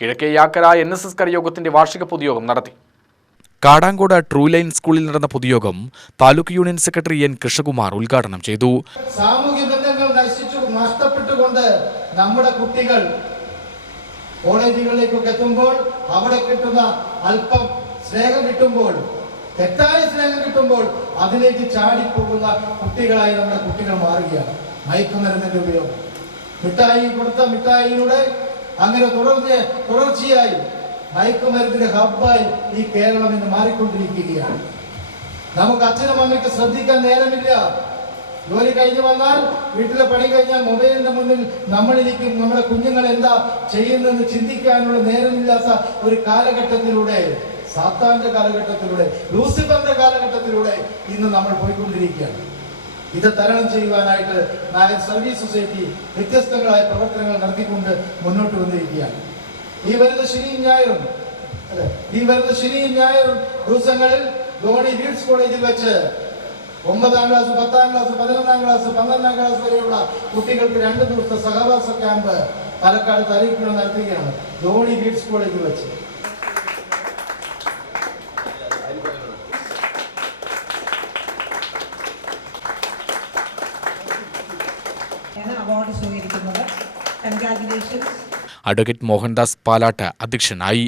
കിഴക്കേയാക്കര NSS കരയോഗത്തിന്റെ വാർഷിക പൊതുയോഗം നടത്തി. കാടാങ്കോട് ട്രൂ ലൈൻ സ്കൂളിൽ നടന്ന പൊതുയോഗം taluk union secretary N Krishnakumar ഉദ്ഘാടനം ചെയ്തു. സാമൂഹ്യ ബന്ധങ്ങൾ നഷ്ടപ്പെട്ടുകൊണ്ട് നമ്മുടെ കുട്ടികൾ കോളേജുകളിലേക്കൊക്കെ എത്തുമ്പോൾ അവിടെ കിട്ടുന്ന അല്പം സ്നേഹം കിട്ടുമ്പോൾ, തെറ്റായ സ്നേഹം കിട്ടുമ്പോൾ അതിലേക്ക് ചാടിപ്പോകുന്ന കുട്ടികളായി നമ്മുടെ കുട്ടികൾ മാറുകയാണ്. മയക്കുമരുന്നിന്റെ ഉപയോഗം, മിഠായിയിലൂടെ അങ്ങനെ തുടർച്ചയായി മയക്കുമരുന്നിന്റെ ഹബ്ബായി ഈ കേരളം ഇന്ന് മാറിക്കൊണ്ടിരിക്കുകയാണ്. നമുക്ക് അച്ഛനും അമ്മയ്ക്ക് ശ്രദ്ധിക്കാൻ നേരമില്ല. ജോലി കഴിഞ്ഞ് വന്നാൽ, വീട്ടിലെ പണി കഴിഞ്ഞാൽ മൊബൈലിന്റെ മുന്നിൽ നമ്മളിരിക്കും. നമ്മുടെ കുഞ്ഞുങ്ങൾ എന്താ ചെയ്യുന്നതെന്ന് ചിന്തിക്കാനുള്ള നേരമില്ലാത്ത ഒരു കാലഘട്ടത്തിലൂടെ, സാത്താന്റെ കാലഘട്ടത്തിലൂടെ, ലൂസിഫറിന്റെ കാലഘട്ടത്തിലൂടെ ഇന്ന് നമ്മൾ പോയിക്കൊണ്ടിരിക്കുകയാണ്. ഇത് തരണം ചെയ്യുവാനായിട്ട് നായർ സർവീസ് സൊസൈറ്റി വ്യത്യസ്തങ്ങളായ പ്രവർത്തനങ്ങൾ നടത്തിക്കൊണ്ട് മുന്നോട്ട് വന്നിരിക്കുകയാണ്. ഈ വരുന്ന ശനിയും ഞായറും ദിവസങ്ങളിൽ ധോണി വീഡ്സ് കോളേജിൽ വെച്ച് 9ാം ക്ലാസ്, 10ാം ക്ലാസ്, 11ാം ക്ലാസ്, 12ാം ക്ലാസ് വരെയുള്ള കുട്ടികൾക്ക് 2 ദിവസത്തെ സഹവാസ ക്യാമ്പ് പാലക്കാട് താലൂക്കിൽ നടത്തുകയാണ്. ധോണി വീഡ്സ് കോളേജിൽ വെച്ച് അവാർഡ് സ്വീകരിക്കുന്നത്. കൺഗ്രാജുലേഷൻസ്. അഡ്വക്കേറ്റ് മോഹൻദാസ് പാലാട്ട് അധ്യക്ഷനായി.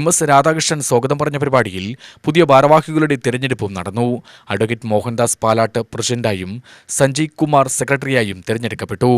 MS രാധാകൃഷ്ണൻ സ്വാഗതം പറഞ്ഞ പരിപാടിയിൽ പുതിയ ഭാരവാഹികളുടെ തിരഞ്ഞെടുപ്പും നടന്നു. അഡ്വക്കേറ്റ് മോഹൻദാസ് പാലാട്ട് പ്രസിഡന്റായും സഞ്ജയ് കുമാർ സെക്രട്ടറിയായും തിരഞ്ഞെടുക്കപ്പെട്ടു.